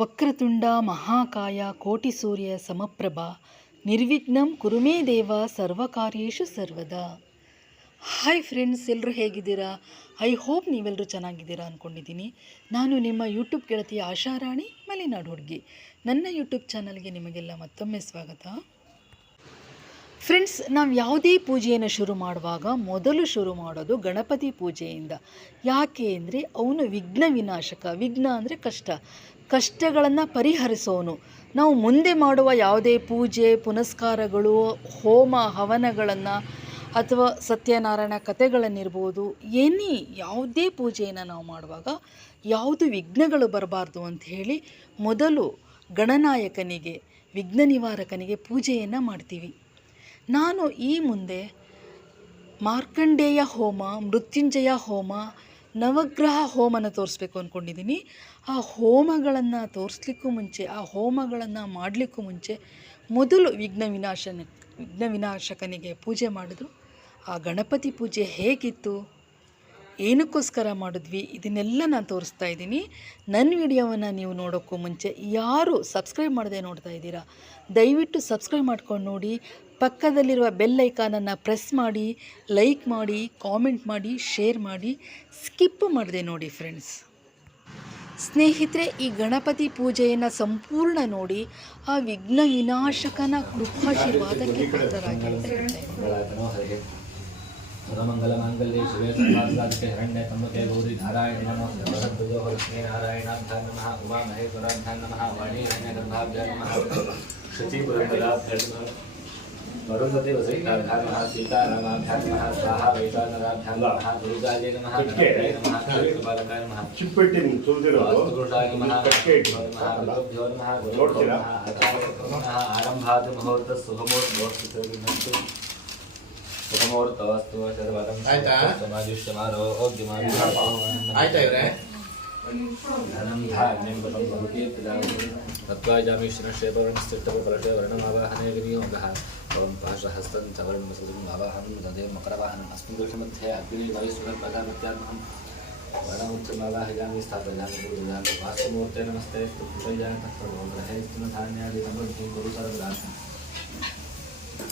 ವಕ್ರತುಂಡ ಮಹಾಕಾಯ ಕೋಟಿ ಸೂರ್ಯ ಸಮಪ್ರಭ, ನಿರ್ವಿಘ್ನಂ ಕುರುಮೇ ದೇವ ಸರ್ವಕಾರ್ಯೇಷು ಸರ್ವದಾ. ಹಾಯ್ ಫ್ರೆಂಡ್ಸ್ ಎಲ್ಲರೂ ಹೇಗಿದ್ದೀರಾ? ಐ ಹೋಪ್ ನೀವೆಲ್ಲರೂ ಚೆನ್ನಾಗಿದ್ದೀರಾ ಅಂದ್ಕೊಂಡಿದ್ದೀನಿ ನಾನು ನಿಮ್ಮ ಯೂಟ್ಯೂಬ್ ಗೆಳತಿ ಆಶಾರಾಣಿ ಮಲೆನಾಡು ಹುಡುಗಿ. ನನ್ನ ಯೂಟ್ಯೂಬ್ ಚಾನಲ್ಗೆ ನಿಮಗೆಲ್ಲ ಮತ್ತೊಮ್ಮೆ ಸ್ವಾಗತ. ಫ್ರೆಂಡ್ಸ್ ನಾವು ಯಾವುದೇ ಪೂಜೆಯನ್ನು ಶುರು ಮಾಡುವಾಗ ಮೊದಲು ಶುರು ಮಾಡೋದು ಗಣಪತಿ ಪೂಜೆಯಿಂದ. ಯಾಕೆ ಅಂದರೆ, ಅವನು ವಿಘ್ನ ವಿನಾಶಕ. ವಿಘ್ನ ಅಂದರೆ ಕಷ್ಟ. ಕಷ್ಟಗಳನ್ನು ಪರಿಹರಿಸೋನು. ನಾವು ಮುಂದೆ ಮಾಡುವ ಯಾವುದೇ ಪೂಜೆ, ಪುನಸ್ಕಾರಗಳು, ಹೋಮ ಹವನಗಳನ್ನು ಅಥವಾ ಸತ್ಯನಾರಾಯಣ ಕಥೆಗಳನ್ನಿರ್ಬೋದು, ಏನಿ ಯಾವುದೇ ಪೂಜೆಯನ್ನು ನಾವು ಮಾಡುವಾಗ ಯಾವುದು ವಿಘ್ನಗಳು ಬರಬಾರ್ದು ಅಂತ ಹೇಳಿ ಮೊದಲು ಗಣನಾಯಕನಿಗೆ, ವಿಘ್ನ ನಿವಾರಕನಿಗೆ ಪೂಜೆಯನ್ನು ಮಾಡ್ತೀವಿ. ನಾನು ಈ ಮುಂದೆ ಮಾರ್ಕಂಡೇಯ ಹೋಮ, ಮೃತ್ಯುಂಜಯ ಹೋಮ ನವಗ್ರಹ ಹೋಮನ ತೋರಿಸ್ಬೇಕು ಅಂದ್ಕೊಂಡಿದ್ದೀನಿ ಆ ಹೋಮಗಳನ್ನು ತೋರಿಸ್ಲಿಕ್ಕೂ ಮುಂಚೆ, ಆ ಹೋಮಗಳನ್ನು ಮಾಡಲಿಕ್ಕೂ ಮುಂಚೆ ಮೊದಲು ವಿಘ್ನ ವಿನಾಶನ, ವಿಘ್ನ ವಿನಾಶಕನಿಗೆ ಪೂಜೆ ಮಾಡಿದ್ರು. ಆ ಗಣಪತಿ ಪೂಜೆ ಹೇಗಿತ್ತು? ಏನಕ್ಕೋಸ್ಕರ ಮಾಡಿದ್ವಿ, ಇದನ್ನೆಲ್ಲ ನಾನು ತೋರಿಸ್ತಾ ಇದ್ದೀನಿ. ನನ್ನ ವಿಡಿಯೋವನ್ನು ನೀವು ನೋಡೋಕ್ಕೂ ಮುಂಚೆ ಯಾರು ಸಬ್ಸ್ಕ್ರೈಬ್ ಮಾಡದೆ ನೋಡ್ತಾ ಇದ್ದೀರಾ, ದಯವಿಟ್ಟು ಸಬ್ಸ್ಕ್ರೈಬ್ ಮಾಡ್ಕೊಂಡು ನೋಡಿ, ಪಕ್ಕದಲ್ಲಿರುವ ಬೆಲ್ ಐಕಾನನ್ನು ಪ್ರೆಸ್ ಮಾಡಿ, ಲೈಕ್ ಮಾಡಿ, ಕಾಮೆಂಟ್ ಮಾಡಿ, ಶೇರ್ ಮಾಡಿ, ಸ್ಕಿಪ್ ಮಾಡಿದೆ ನೋಡಿ ಫ್ರೆಂಡ್ಸ್. ಸ್ನೇಹಿತರೆ, ಈ ಗಣಪತಿ ಪೂಜೆಯನ್ನು ಸಂಪೂರ್ಣ ನೋಡಿ ಆ ವಿಘ್ನ ವಿನಾಶಕನ ಕೃಪಾಶೀರ್ವಾದಕ್ಕೆ ಪಾತ್ರರಾಗಿರ್ತಾರೆ. सर्वमङ्गलमाङ्गल्ये शिवे सर्वासाधिके हिरण्ये त्र्यम्बके गौरी नारायणे नमः सर्वसद्गुजो लक्ष्मी नारायणाभ्यां नमः उमामहेश्वराभ्यां नमः वाणीरण्यगन्धाभ्यां नमः शुचिपुरन्दराभ्यां नमः वरुन्धति वसैकाभ्यां नमः सीतारामाभ्यां नमः स्वाहा वैशानराभ्यां नमः दुर्गायै नमः गणपतये नमः क्षेत्रपालकाय नमः ಚಿಪ್ಪೆಟ್ಟಿ ನೀವು ತುಳಿದಿರೋದು वास्तुपुरुषाय नमः ಕಟ್ಕೆ ಇಟ್ಟು नमः गुरुभ्यो नमः गुरुभ्यो ನೋಡ್ತೀರಾ? नमः आचार्यभ्यो ಸುಖಮೂರ್ತವಸ್ತು ಸರ್ವತಂ ಆಯ್ತಾ ಸಮಾಜುಷ್ಟಮಾರೋ ಓಗ್ಯಮಾನ ಆಯ್ತಾ ಇವ್ರೆ ಧನಂ ಧಾನ್ಯಂ ಬಲಂ ಬಹುಕೇ ಪ್ರದಾನ ತತ್ವಾಜಾಮೀಶ್ವರ ಶೇಪವರಣ ಸ್ಥಿತಪರಶೇ ವರ್ಣಮಾವಾಹನೆ ವಿನಿಯೋಗಃ ಪರಂ ಪಾಶಹಸ್ತಂ ಚವರಂ ವಸತಿಂ ಆವಾಹನಂ ತದೇ ಮಕರವಾಹನಂ ಅಸ್ಮಿನ್ ದೋಷಮಧ್ಯೆ ಅಗ್ನಿ ವಾಯುಸುರಪ್ರದಾನಿತ್ಯಾತ್ಮಹಂ वर्णमुत्तमावाहयामि स्थापयामि गुरुजामि वास्तुमूर्ते नमस्ते पुष्पयान्तः सर्वो ग्रहेस्तु न धान्यादिकं बुद्धिं कुरु सर्वदान्तम्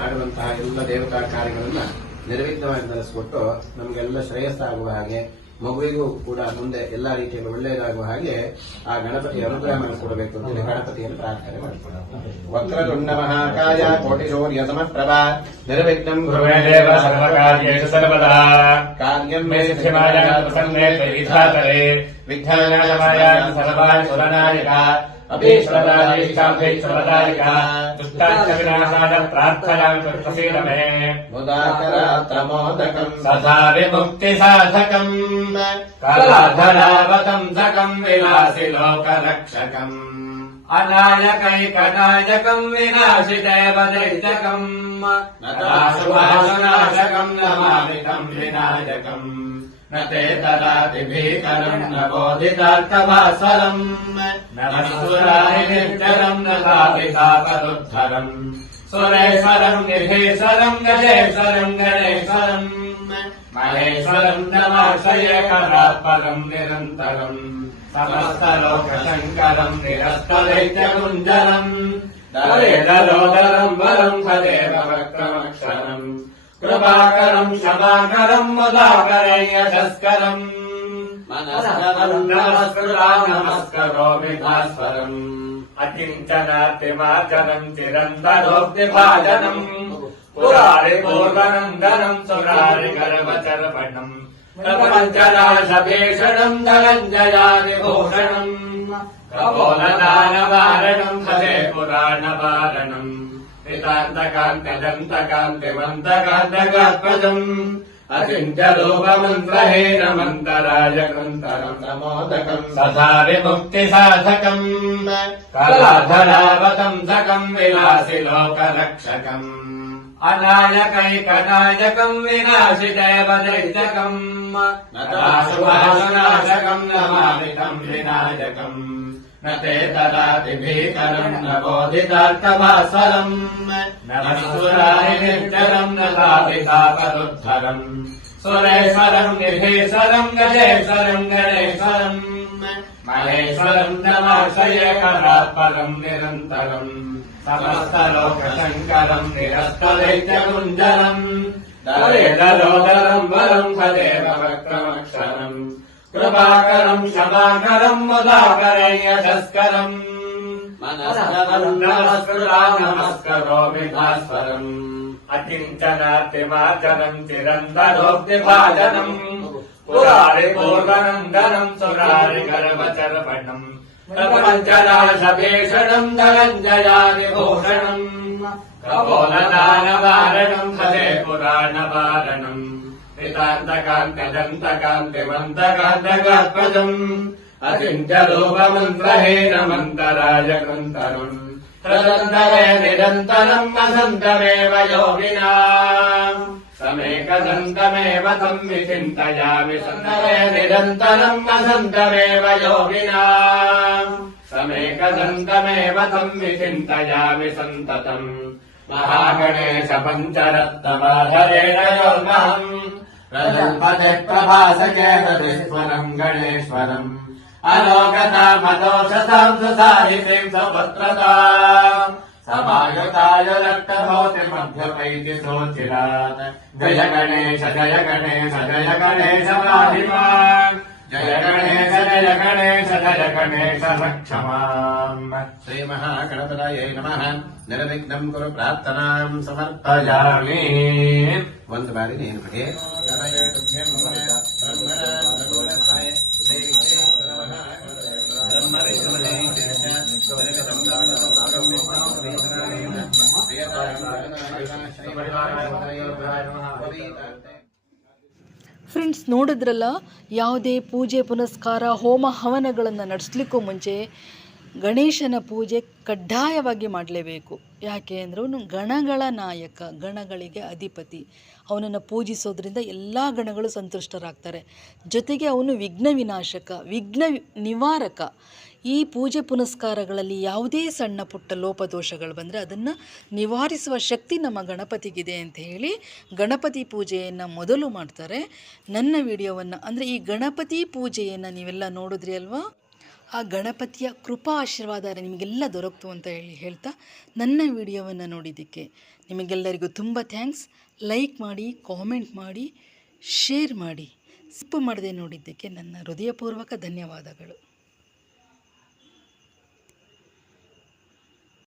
ಮಾಡುವಂತಹ ಎಲ್ಲ ದೇವತಾ ಕಾರ್ಯಗಳನ್ನ ನಿರ್ವಿಘ್ನವಾಗಿ ನಡೆಸಿಕೊಟ್ಟು ನಮಗೆಲ್ಲ ಶ್ರೇಯಸ್ಸಾಗುವ ಹಾಗೆ ಮಗುವಿಗೂ ಕೂಡ ಮುಂದೆ ಎಲ್ಲಾ ರೀತಿಯಲ್ಲಿ ಒಳ್ಳೆಯದಾಗುವ ಹಾಗೆ ಆ ಗಣಪತಿ ಅನುಗ್ರಹವನ್ನು ಕೊಡಬೇಕು ಅಂತ ಗಣಪತಿಯನ್ನು ಪ್ರಾರ್ಥನೆ ಮಾಡಿಕೊಳ್ಳೋಣ ಮಹಾಕಾಯ ಕೋಟಿ ಸೂರ್ಯ ಸಮಪ್ರಭಾ ನಿರ್ವಿಘ್ನಂ ಭುವನದೇವ ಸರ್ವಕಾರ್ಯೇಷು ಸರ್ವದಾ ప్రార్థయామిమోదకం సదా విముక్తి సాధకం కళాధరావతం సకం విలాసి లోకరక్షకం అనాయకైకనాయకం వినాశి దైవదైతకం నదాశుభాశనాశకం నమామికం వినాయకం विनाशितेव दैत्यकम् नताशुभाशुनाशकम् नमामितम् विनायकम् न ते ददाति भीकरम् न बोधितार्थभास्वरम् न सुरारि निर्जरम् न तापितापरुद्धरम् सुरेश्वरम् गिरीश्वरम् गजेश्वरम् गणेश्वरम् महेश्वरम् नमाश्रये करात्परम् निरन्तरम् समस्तलोकशङ्करम् निरस्तदैत्यकुञ्जरम् दरेदलोदरम् वरम् तदेव वक्रमक्षरम् कृपाकरम् क्षमाकरम् मुदाकरै यशस्करम् मनस्करम् नमस्कृता नमस्करोमि भास्वरम् अकिञ्चनातिमाचरम् चिरन्तरोक्तिभाजनम् पुरारि पूर्वनन्दनम् सुरारि गर्वचर्पणम् प्रपञ्चराशभीषणम् धनञ्जयादिभूषणम् कपोलदानवारणम् हरे पुराणवारणम् नितान्तकान्त्यदन्तकान्तिमन्तकान्तकात्मजम् अचिन्त्यरूपमन्त्रहेण मन्तराय कृन्तरम् नमोदकम् तथा विमुक्तिसाधकम् कलाधरावतंसकम् विलासि लोकरक्षकम् अनायकैकनायकम् विनाशितेव दैत्यकम् नताशुभाशुनाशकम् नमामितम् विनायकम् न ते ददाति भीकरम् न बोधितार्थभास्वरम् न सुरारि निर्जरम् न तापितापरुद्धरम् सुरेश्वरम् गिरीश्वरम् गजेश्वरम् गणेश्वरम् महेश्वरम् नमाश्रये करात्परम् निरन्तरम् समस्तलोकशङ्करम् निरस्तदैत्यकुञ्जरम् दरेदलोदरम् वरम् तदेव वक्रमक्षरम् శవాకరం శవాకరం మదాకరయ్యస్కరం మనస్కరం నమస్కరా నమస్కరోమి భాస్వరం అకించనార్తిమాచనం చిరందరోక్తిభాజనం పురారి పూర్వనందనం సురారి గర్వచర్పణం ప్రపంచరాశభీషణం ధనంజయాని భూషణం. కపోలదానవారణం హరే పురాణవారణం नितान्तकान्त्यदन्तकान्तिमन्तकान्तकात्मजम् अचिन्त्यरूपमन्त्रहेण मन्तराय कृन्तरम् तदन्तरे निरन्तरम् वसन्तमेव योगिना समेकदन्तमेव तम् विचिन्तयामि सन्तरे निरन्तरम् वसन्तमेव योगिना समेकदन्तमेव तम् विचिन्तयामि सन्ततम् महागणेश पञ्चरत्नमाधरेण योगहम् प्रभासकेतविस्वरम् गणेश्वरम् अलोकतामदोषताम् सुसाहितीम् सपत्रता समायुताय रक्तभवति मध्यपैति सोचिरात् जय गणेश जय गणेश जय गणेश माभिमान् जय गणेश जय गणेश जय गणेश सक्षमाम् श्रीमहागणपतये नमः निर्विघ्नम् कुरु प्रार्थनाम् समर्पयामि ಒಂದು ಬಾರಿ ನೀನು ಬಿಡಿ. ಫ್ರೆಂಡ್ಸ್ ನೋಡಿದ್ರಲ್ಲ ಯಾವುದೇ ಪೂಜೆ ಪುನಸ್ಕಾರ ಹೋಮ ಹವನಗಳನ್ನು ನಡೆಸ್ಲಿಕ್ಕೂ ಮುಂಚೆ ಗಣೇಶನ ಪೂಜೆ ಕಡ್ಡಾಯವಾಗಿ ಮಾಡಲೇಬೇಕು. ಯಾಕೆ ಅಂದರೆ ಅವನು ಗಣಗಳ ನಾಯಕ, ಗಣಗಳಿಗೆ ಅಧಿಪತಿ. ಅವನನ್ನು ಪೂಜಿಸೋದ್ರಿಂದ ಎಲ್ಲ ಗಣಗಳು ಸಂತುಷ್ಟರಾಗ್ತಾರೆ. ಜೊತೆಗೆ ಅವನು ವಿಘ್ನ ವಿನಾಶಕ, ವಿಘ್ನ ನಿವಾರಕ. ಈ ಪೂಜೆ ಪುನಸ್ಕಾರಗಳಲ್ಲಿ ಯಾವುದೇ ಸಣ್ಣ ಪುಟ್ಟ ಲೋಪದೋಷಗಳು ಬಂದರೆ ಅದನ್ನು ನಿವಾರಿಸುವ ಶಕ್ತಿ ನಮ್ಮ ಗಣಪತಿಗಿದೆ ಅಂತ ಹೇಳಿ ಗಣಪತಿ ಪೂಜೆಯನ್ನು ಮೊದಲು ಮಾಡ್ತಾರೆ. ನನ್ನ ವಿಡಿಯೋವನ್ನು ಅಂದರೆ ಈ ಗಣಪತಿ ಪೂಜೆಯನ್ನು ನೀವೆಲ್ಲ ನೋಡಿದ್ರಿ ಅಲ್ವಾ? ಆ ಗಣಪತಿಯ ಕೃಪಾ ಆಶೀರ್ವಾದ ನಿಮಗೆಲ್ಲ ದೊರಕ್ತು ಅಂತ ಹೇಳಿ ಹೇಳ್ತಾ ನನ್ನ ವಿಡಿಯೋವನ್ನು ನೋಡಿದ್ದಕ್ಕೆ ನಿಮಗೆಲ್ಲರಿಗೂ ತುಂಬ ಥ್ಯಾಂಕ್ಸ್. ಲೈಕ್ ಮಾಡಿ, ಕಾಮೆಂಟ್ ಮಾಡಿ, ಶೇರ್ ಮಾಡಿ. ಸ್ಕಿಪ್ ಮಾಡದೆ ನೋಡಿದ್ದಕ್ಕೆ ನನ್ನ ಹೃದಯಪೂರ್ವಕ ಧನ್ಯವಾದಗಳು.